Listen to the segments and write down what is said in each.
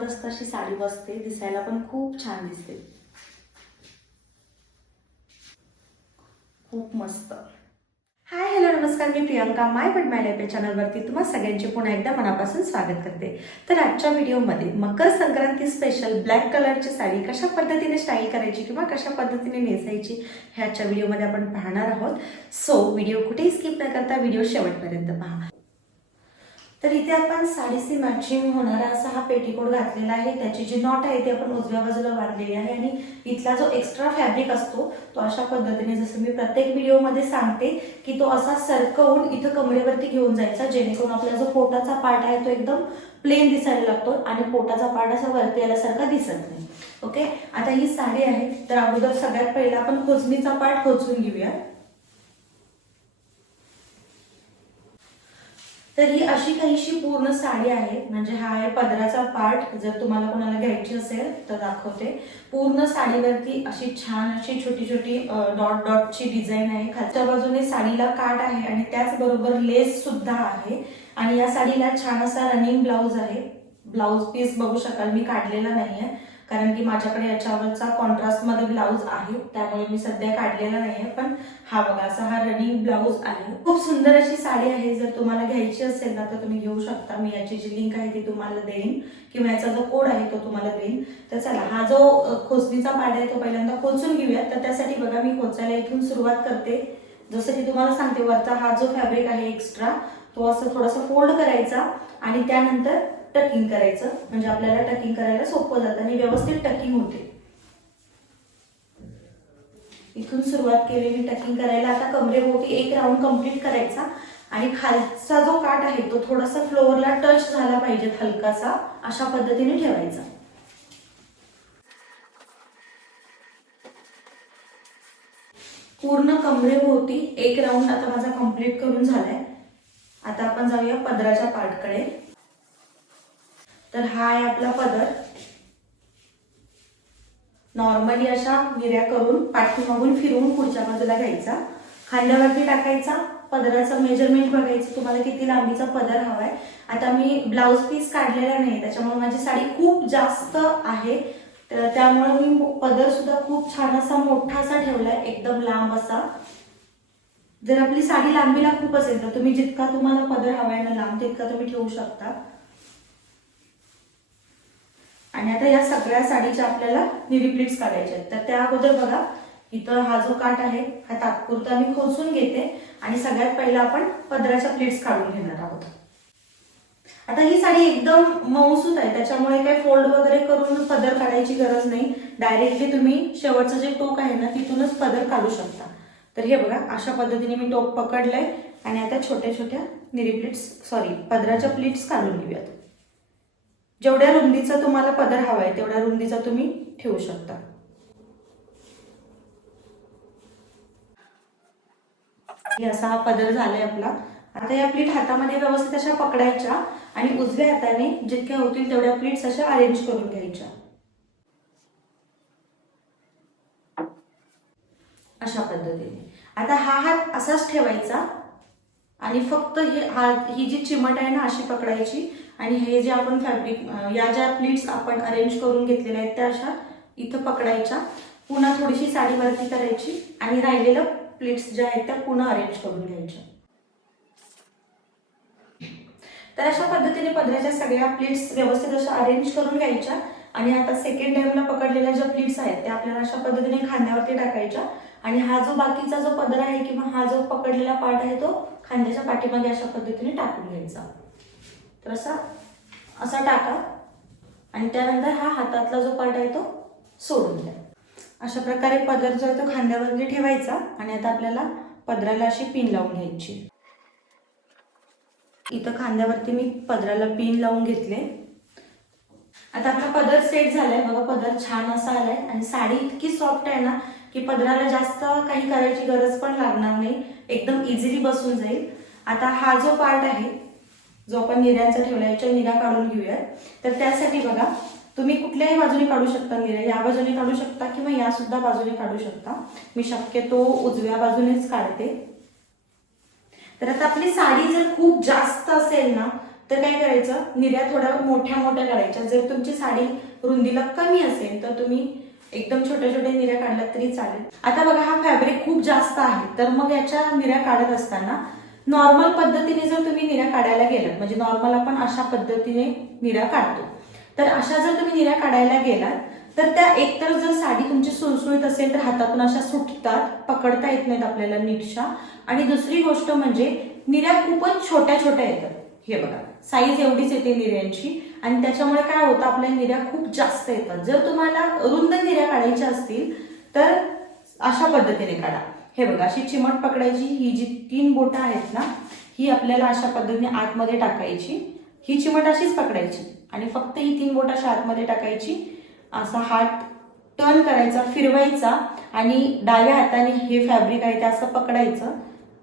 मस्त अशी साडी बसते, दिसायला पण खूप छान दिसते, खूप मस्त। हाय हॅलो नमस्कार, मी प्रियंका माय बट माय लाईफ या चॅनलवरती तुम्हा सगळ्यांचे पुन्हा एकदा मनापासून स्वागत करते। तर आजच्या व्हिडिओमध्ये मकर संक्रांती स्पेशल ब्लॅक कलरची साडी कशा पद्धतीने स्टाईल करायची किंवा कशा पद्धतीने नेसायची हे आजच्या व्हिडिओमध्ये आपण पाहणार आहोत। सो व्हिडिओ कुठेही स्किप न करता व्हिडिओ शेवटपर्यंत पहा। तर इथे आपण साडीशी मॅचिंग होणारा असा हा पेटीकोट घातलेला आहे। त्याची जी नॉट आहे ती आपण उजव्या बाजूला बांधलेली आहे आणि इथला जो एक्स्ट्रा फॅब्रिक असतो तो अशा पद्धतीने, जसं मी प्रत्येक व्हिडिओमध्ये सांगते की तो असा सरकवून इथं कमरेवरती घेऊन जायचा, जेणेकरून आपला जो पोटाचा पार्ट आहे तो एकदम प्लेन दिसायला लागतो आणि पोटाचा पार्ट असा वरती आल्यासारखा दिसत नाही। ओके, आता ही साडी आहे तर अगोदर सगळ्यात पहिला आपण खोचणीचा पार्ट खोचून घेऊया। तर ही अशी काहीशी पूर्ण साडी आहे, म्हणजे हा आहे पदराचा पार्ट। जर तुम्हाला कोणाला घ्यायची असेल तर दाखवते। पूर्ण साडीवरती अशी छान अशी छोटी छोटी डॉट डॉटची डिझाईन आहे। खालच्या बाजूने साडीला काठ आहे आणि त्याचबरोबर लेस सुद्धा आहे आणि या साडीला छान असा रनिंग ब्लाउज आहे। ब्लाउज पीस बघू शकाल, मी काढलेला नाहीये कारण की माझ्याकडे याच्यावरचा कॉन्ट्रास्ट मध्ये ब्लाउज आहे, त्यामुळे मी सध्या काढलेला नाहीये। पण हा बघा, असा हा रनिंग ब्लाउज आहे। खूप सुंदर अशी साडी आहे। जर तुम्हाला घ्यायची असेल ना तर तुम्ही घेऊ शकता। मी याची जी लिंक आहे ती तुम्हाला देईन किंवा याचा जो कोड आहे तो तुम्हाला देईन। तर चला, हा जो खोचणीचा पार्ट आहे तो पहिल्यांदा खोचून घेऊया। तर त्यासाठी बघा, मी खोचायला इथून सुरुवात करते। जसं की तुम्हाला सांगते, वरचा हा जो फॅब्रिक आहे एक्स्ट्रा तो असं थोडासा फोल्ड करायचा आणि त्यानंतर टकिंग करायचं, म्हणजे आपल्याला टकिंग करायला सोपं जातं आणि व्यवस्थित टकिंग होते। इथून सुरुवात केली मी टकिंग करायला। आता कमरेभोवती एक राऊंड कंप्लीट करायचा आणि खालचा जो काठ आहे तो थोडासा फ्लोअरला टच झाला पाहिजे, हलकासा, अशा पद्धतीने ठेवायचा। पूर्ण कमरेभोवती एक राऊंड आता माझा कंप्लीट करून झालाय। आता आपण जाऊया पदराच्या पार्टकडे। तर हा आहे आपला पदर। नॉर्मली अशा विर्या करून पाठीमागून फिरवून पुढच्या बाजूला घ्यायचा, खांद्यावरती टाकायचा, पदराचं मेजरमेंट बघायचं तुम्हाला किती लांबीचा पदर हवाय। आता मी ब्लाउज पीस काढलेला नाही, त्याच्यामुळे माझी साडी खूप जास्त आहे, तर त्यामुळे मी पदर सुद्धा खूप छान असा मोठा असा ठेवलाय, एकदम लांब असा। जर आपली साडी लांबीला खूप असेल तर तुम्ही जितका तुम्हाला पदर हवाय ना लांब, तितका तुम्ही ठेवू शकता। आणि आता या सगळ्या साडीच्या आपल्याला निरी प्लीट्स काढायच्या आहेत। तर त्या अगोदर बघा, इथं हा जो काठ आहे हा तात्पुरता मी खोचून घेते आणि सगळ्यात पहिला आपण पदराच्या प्लीट्स काढून घेणार आहोत। आता ही साडी एकदम मऊसूत आहे, त्याच्यामुळे काही फोल्ड वगैरे करून पदर काढायची गरज नाही। डायरेक्टली तुम्ही शेवटचं जे टोक आहे ना तिथूनच पदर काढू शकता। तर हे बघा, अशा पद्धतीने मी टोक पकडलंय आणि आता छोट्या छोट्या निरी प्लीट्स पदराच्या प्लीट्स काढून घेऊयात। जेवढ्या रुंदीचा तुम्हाला पदर हवाय तेवढ्या रुंदीचा तुम्ही ठेवू शकता। असा हा पदर झालाय आपला। आता या प्लीट हातामध्ये व्यवस्थित अशा पकडायच्या आणि उजव्या हाताने जितक्या होतील तेवढ्या प्लीट्स अशा अरेंज करून घ्यायच्या, अशा पद्धतीने। आता हा हात असाच ठेवायचा आणि फक्त ही जी चिमट आहे ना अशी पकडायची आणि हे जे आपण फॅब्रिक, या ज्या प्लीट्स आपण अरेंज करून घेतलेल्या आहेत त्या अशा इथं पकडायच्या, पुन्हा थोडीशी साडी वरती करायची आणि राहिलेलं प्लीट्स ज्या आहेत त्या पुन्हा अरेंज करून घ्यायच्या। तर अशा पद्धतीने पदराच्या सगळ्या प्लीट्स व्यवस्थित अशा अरेंज करून घ्यायच्या आणि आता सेकंड टाइमला पकडलेल्या ज्या प्लीट्स आहेत त्या आपल्याला अशा पद्धतीने खांद्यावरती टाकायच्या आणि हा जो बाकीचा जो पदर आहे किंवा हा जो पकडलेला पार्ट आहे तो खांद्याच्या पाठीमागे अशा पद्धतीने टाकून घ्यायचा। तर असा टाका आणि त्यानंतर हा हातातला जो पार्ट आहे तो सोडून द्या। अशा प्रकारे पदर जो आहे तो खांद्यावरती ठेवायचा आणि आता आपल्याला पदराला अशी पिन लावून घ्यायची। इथं खांद्यावरती मी पदराला पिन लावून घेतले। आता आपला पदर सेट झालाय बघा, पदर छान असा आलाय आणि साडी इतकी सॉफ्ट आहे ना की पदराला जास्त काही करायची गरज पण लागणार नाही, एकदम इझिली बसून जाईल। आता हा जो पार्ट आहे जो आपण निऱ्यांचा ठेवला, याच्या निऱ्या काढून घेऊयात। तर त्यासाठी बघा, तुम्ही कुठल्याही बाजूने काढू शकता निऱ्या, या बाजूने काढू शकता किंवा या सुद्धा बाजूने काढू शकता। मी शक्यतो उजव्या बाजूनेच काढते। तर आता आपली साडी जर खूप जास्त असेल ना तर काय करायचं, निर्या थोड्या मोठ्या मोठ्या काढायच्या. जर तुमची साडी रुंदीला कमी असेल तर तुम्ही एकदम छोट्या छोट्या निर्या काढल्या तरी चालेल. आता बघा हा फॅब्रिक खूप जास्त आहे, तर मग याच्या निर्या काढत असताना नॉर्मल पद्धतीने जर तुम्ही निर्या काढायला गेलात, म्हणजे नॉर्मल आपण अशा पद्धतीने निर्या काढतो, तर अशा जर तुम्ही निर्या काढायला गेलात तर त्या एकतर जर साडी तुमची सुळसुळीत असेल तर हातातून अशा सुटतात, पकडता येत नाहीत आपल्याला नीटशा. आणि दुसरी गोष्ट म्हणजे निर्या खूपच छोट्या छोट्या येतात. हे बघा साईज एवढीच येते निर्यांची, आणि त्याच्यामुळे काय होतं, आपल्या निर्या खूप जास्त येतात. जर तुम्हाला रुंद निर्या काढायच्या असतील तर अशा पद्धतीने काढा. हे बघा अशी चिमट पकडायची, ही जी 3 बोटं आहेत ना ही आपल्याला अशा पद्धतीने आतमध्ये टाकायची. ही चिमट अशीच पकडायची आणि फक्त ही 3 बोटं अशा आतमध्ये टाकायची. असा हात टर्न करायचा, फिरवायचा आणि डाव्या हाताने हे फॅब्रिक आहे ते असं पकडायचं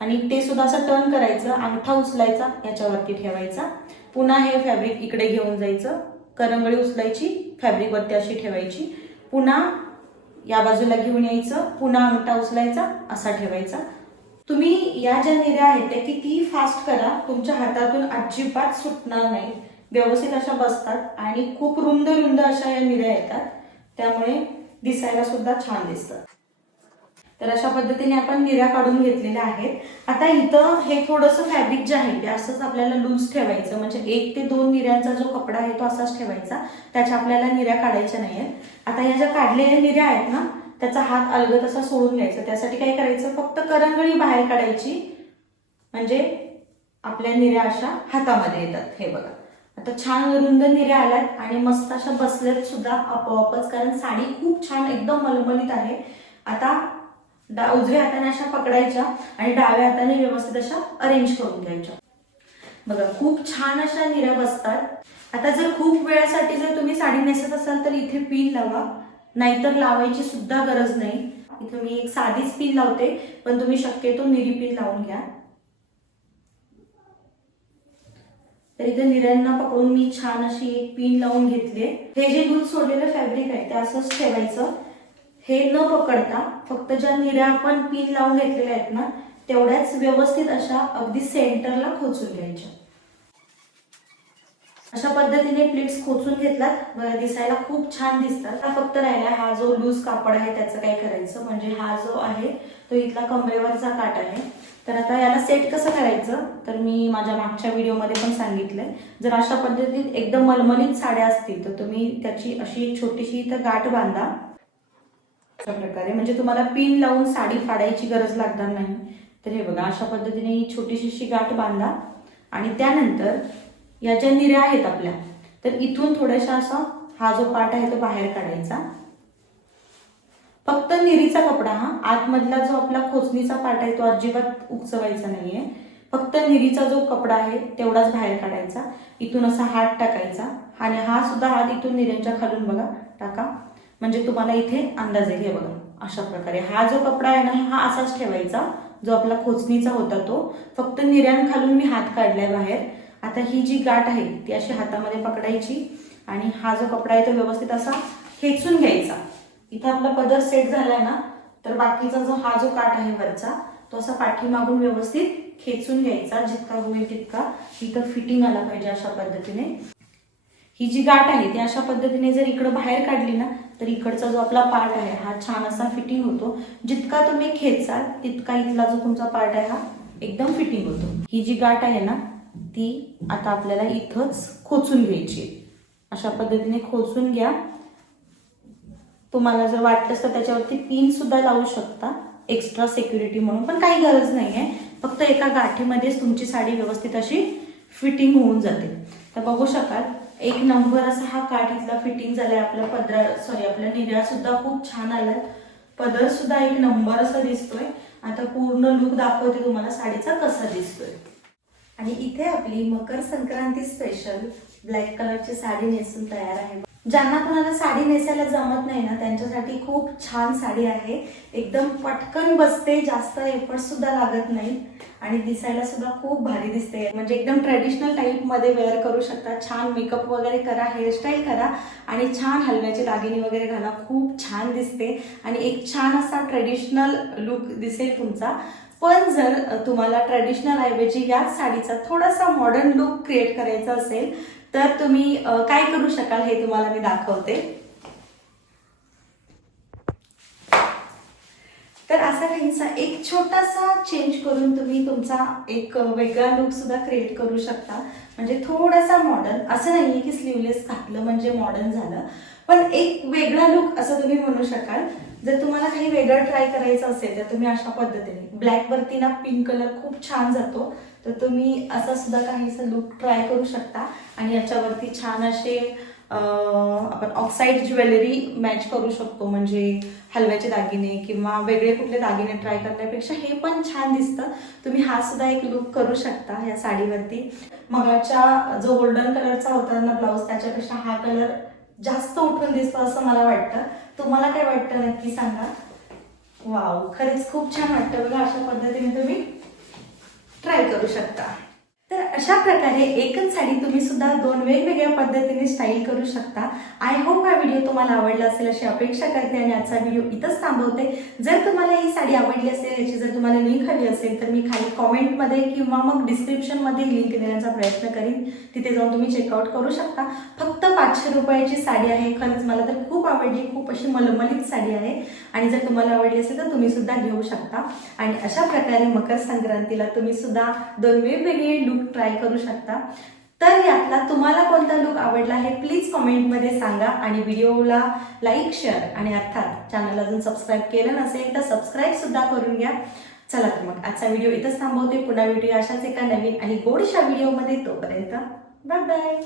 आणि ते सुद्धा असं टर्न करायचं. अंगठा उचलायचा, याच्यावरती ठेवायचा. पुन्हा हे फॅब्रिक इकडे घेऊन जायचं, करंगळी उचलायची, फॅब्रिक वरती अशी ठेवायची. पुन्हा या बाजूला घेऊन यायचं, पुन्हा अंगठा उचलायचा, असा ठेवायचा. तुम्ही या ज्या निर्या आहेत त्या कितीही फास्ट करा, तुमच्या हातातून अजिबात सुटणार नाही. व्यवस्थित अशा बसतात आणि खूप रुंद रुंद अशा या निर्या येतात, त्यामुळे दिसायला सुद्धा छान दिसतात. तर अशा पद्धतीने आपण निर्या काढून घेतलेल्या आहेत. आता इथं हे थोडंसं फॅब्रिक जे आहे ते असंच आपल्याला लूज ठेवायचं, म्हणजे 1 ते 2 निर्यांचा जो कपडा आहे तो असाच ठेवायचा, त्याच्या आपल्याला निर्या काढायच्या नाहीये. आता या ज्या काढलेल्या निर्या आहेत ना त्याचा हात अलगद असा सोडून घ्यायचा. त्यासाठी काय करायचं, फक्त करंगळी बाहेर काढायची, म्हणजे आपल्या निर्या अशा हातामध्ये येतात. हे बघा आता छान रुंद निर्या आल्यात आणि मस्त अशा बसल्यात सुद्धा आपोआपच, कारण साडी खूप छान एकदम मलमलीत आहे. आता उजव्या हाताने अशा पकडायच्या आणि डाव्या हाताने व्यवस्थित अशा अरेंज करून घ्यायच्या. बघा खूप छान अशा निर्या बसतात. आता जर खूप वेळासाठी जर तुम्ही साडी नेसत असाल तर इथे पिन लावा, नाहीतर लावायची सुद्धा गरज नाही. इथे मी एक साधीच पिन लावते, पण तुम्ही शक्यतो निरी पिन लावून घ्या. तर इथे निर्यांना पकडून मी छान अशी एक पिन लावून घेतली. हे जे दूध सोडलेलं फॅब्रिक आहे ते असंच ठेवायचं, हे न पकडता फक्त ज्या निर्या आपण पिन लावून घेतलेल्या आहेत ना तेवढ्याच व्यवस्थित अशा अगदी सेंटरला खोचून घ्यायच्या. अशा पद्धतीने प्लीट्स खोचून घेतलात, बरं दिसायला खूप छान दिसतात. हा फक्त राहिला हा जो लूज कापड आहे त्याचं काय करायचं, म्हणजे हा जो आहे तो इथला कमरेवरचा काट आहे. तर आता याला सेट कसं करायचं, तर मी माझ्या मागच्या व्हिडिओमध्ये पण सांगितलंय. जर अशा पद्धतीत एकदम मलमलीत साड्या असतील तर तुम्ही त्याची अशी एक छोटीशी इथं गाठ बांधा अशा प्रकारे, म्हणजे तुम्हाला पिन लावून साडी फाडायची गरज लागणार नाही. तर हे बघा अशा पद्धतीने ही छोटीशी गाठ बांधा आणि त्यानंतर या ज्या निर्या आहेत आपल्या, तर इथून थोड्याशा असा हा जो पार्ट आहे तो बाहेर काढायचा. फक्त निरीचा कपडा, हा आतमधला जो आपला खोचणीचा पार्ट आहे तो अजिबात उचवायचा नाहीये. फक्त निरीचा जो कपडा आहे तेवढाच बाहेर काढायचा. इथून असा हात टाकायचा आणि हा सुद्धा हात इथून निर्यांच्या खालून बघा टाका, म्हणजे तुम्हाला इथे अंदाज येईल. हे बघा अशा प्रकारे हा जो कपडा आहे ना हा असाच ठेवायचा जो आपला खोचणीचा होता तो. फक्त निर्यांखालून मी हात काढलाय बाहेर. आता ही जी गाठ आहे ती अशी हातामध्ये पकडायची आणि हा जो कपडा आहे तो व्यवस्थित असा खेचून घ्यायचा. इथं आपला पदर सेट झालाय ना, तर बाकीचा जो हा जो काठ आहे वरचा तो असा पाठीमागून व्यवस्थित खेचून घ्यायचा, जितका होईल तितका. इथं फिटिंग आला पाहिजे अशा पद्धतीने. ही जी गाठ आहे ती अशा पद्धतीने जर इकडं बाहेर काढली ना तर इकडचा जो आपला पार्ट आहे हा छान असा फिटिंग होतो. जितका तुम्ही खेचाल तितका इथला जो तुमचा पार्ट आहे हा एकदम फिटिंग होतो. ही जी गाठ आहे ना ती आता आपल्याला इथंच खोचून घ्यायची. अशा पद्धतीने खोचून घ्या. तुम्हाला जर वाटलंच तर त्याच्यावरती पिन सुद्धा लावू शकता एक्स्ट्रा सिक्युरिटी म्हणून, पण काही गरज नाहीये. फक्त एका गाठीमध्येच तुमची साडी व्यवस्थित अशी फिटिंग होऊन जाते. तर बघू शकाल एक नंबर असा हा काठ इथला फिटिंग झालाय. आपल्या निर्या सुद्धा खूप छान आलाय. पदर सुद्धा एक नंबर असा दिसतोय. आता पूर्ण लुक दाखवते तुम्हाला साडीचा कसा दिसतोय. आणि इथे आपली मकर संक्रांती स्पेशल ब्लॅक कलरची साडी नेसून तयार आहे. ज्यांना कोणाला साडी नेसायला जमत नाही ना त्यांच्यासाठी खूप छान साडी आहे. एकदम पटकन बसते, जास्त एफर्ट सुद्धा लागत नाही आणि दिसायला सुद्धा खूप भारी दिसते. म्हणजे एकदम ट्रेडिशनल टाईप मध्ये वेअर करू शकता. छान मेकअप वगैरे करा, हेअरस्टाईल करा आणि छान हलव्याचे दागिने वगैरे घाला. खूप छान दिसते आणि एक छान असा ट्रेडिशनल लुक दिसेल तुमचा. पण जर तुम्हाला ट्रेडिशनल ऐवजी याच साडीचा थोडासा मॉडर्न लुक क्रिएट करायचा असेल तर तुम्ही काय करू शकाल हे तुम्हाला मी दाखवते. तर असा काहीसा एक छोटासा चेंज करून तुम्ही तुमचा एक वेगळा लुक सुद्धा क्रिएट करू शकता. म्हणजे थोडासा मॉडर्न, असं नाहीये की स्लीवलेस घातलं म्हणजे मॉडर्न झालं, पण एक वेगळा लुक असं तुम्ही म्हणू शकाल. जर तुम्हाला काही वेगळं ट्राय करायचं असेल तर तुम्ही अशा पद्धतीने ब्लॅक वरती ना पिंक कलर खूप छान जातो, तर तुम्ही असा सुद्धा काहीसा लुक ट्राय करू शकता. आणि याच्यावरती छान असे आपण ऑक्साईड ज्वेलरी मॅच करू शकतो. म्हणजे हलव्याचे दागिने किंवा वेगळे कुठले दागिने ट्राय करण्यापेक्षा हे पण छान दिसतं. तुम्ही हा सुद्धा एक लुक करू शकता या साडीवरती. मगाच्या जो गोल्डन कलरचा होता ना ब्लाऊज, त्याच्यापेक्षा हा कलर जास्त उठून दिसतो असं मला वाटतं. तुम्हाला काय वाटतं नक्की सांगा. वाव, खरंच खूप छान वाटतं बघा. अशा पद्धतीने तुम्ही ट्राय करू शकता. तर अशा प्रकारे एकच साडी तुम्ही सुद्धा दोन वेगवेगळ्या पद्धतीने स्टाईल करू शकता. आय होप हा व्हिडिओ तुम्हाला आवडला असेल अशी अपेक्षा करते आणि आजचा व्हिडिओ इथंच थांबवते. जर तुम्हाला ही साडी आवडली असेल, याची जर तुम्हाला लिंक हवी असेल तर मी खाली कॉमेंटमध्ये किंवा मग डिस्क्रिप्शनमध्ये लिंक देण्याचा प्रयत्न करीन. तिथे जाऊन तुम्ही चेकआउट करू शकता. फक्त 500 रुपयाची साडी आहे. खरंच मला तर खूप आवडली. खूप अशी मलमलीत साडी आहे आणि जर तुम्हाला आवडली असेल तर तुम्ही सुद्धा घेऊ शकता. आणि अशा प्रकारे मकर संक्रांतीला तुम्ही सुद्धा दोन वेगवेगळे लुक ट्राय करू शकता. तर यातला तुम्हाला कोणता लुक आवडला हे प्लीज कमेंटमध्ये सांगा. आणि व्हिडिओला लाईक, शेअर आणि अर्थात चॅनल अजून सबस्क्राईब केलं नसेल तर सबस्क्राईब सुद्धा करून घ्या. चला तर मग आजचा व्हिडिओ इथंच थांबवते. पुन्हा भेटूया अशाच एका नवीन आणि गोडशा व्हिडिओमध्ये. तोपर्यंत बाय बाय.